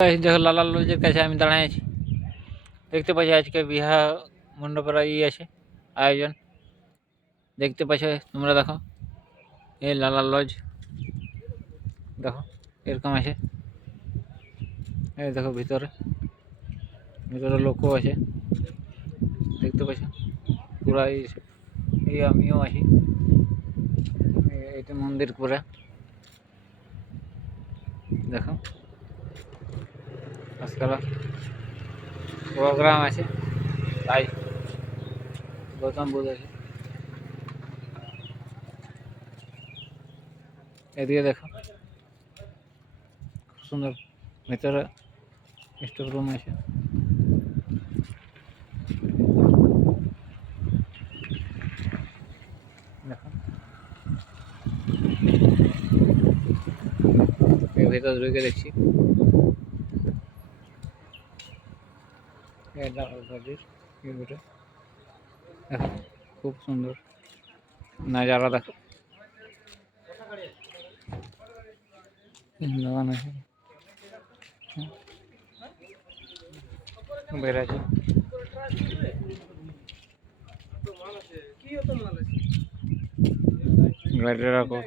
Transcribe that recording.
দেখো লালা লজের কাছে আমি দাঁড়ায় আছি। দেখতে পাচ্ছি আজকে বিবাহ মণ্ডপের আছে আয়োজন। দেখতে পাচ্ছ তোমরা, দেখো এই লালা লজ, দেখো এরকম আছে। এই দেখো ভিতরে লোকও আছে, দেখতে পাচ্ছ পুরা এই আমিও আছি। এটা মন্দির পুরা, দেখো আজকাল প্রোগ্রাম আছে, তাই গৌতম বুধ আছে। এদিকে দেখো খুব সুন্দর ভিতরে স্টোর রুম আছে। দেখো ভিতরে ঢুকে দেখছি দেখো খুব সুন্দর নাজারা, দেখো বেড়াচ্ছে গাড়ি রাখো।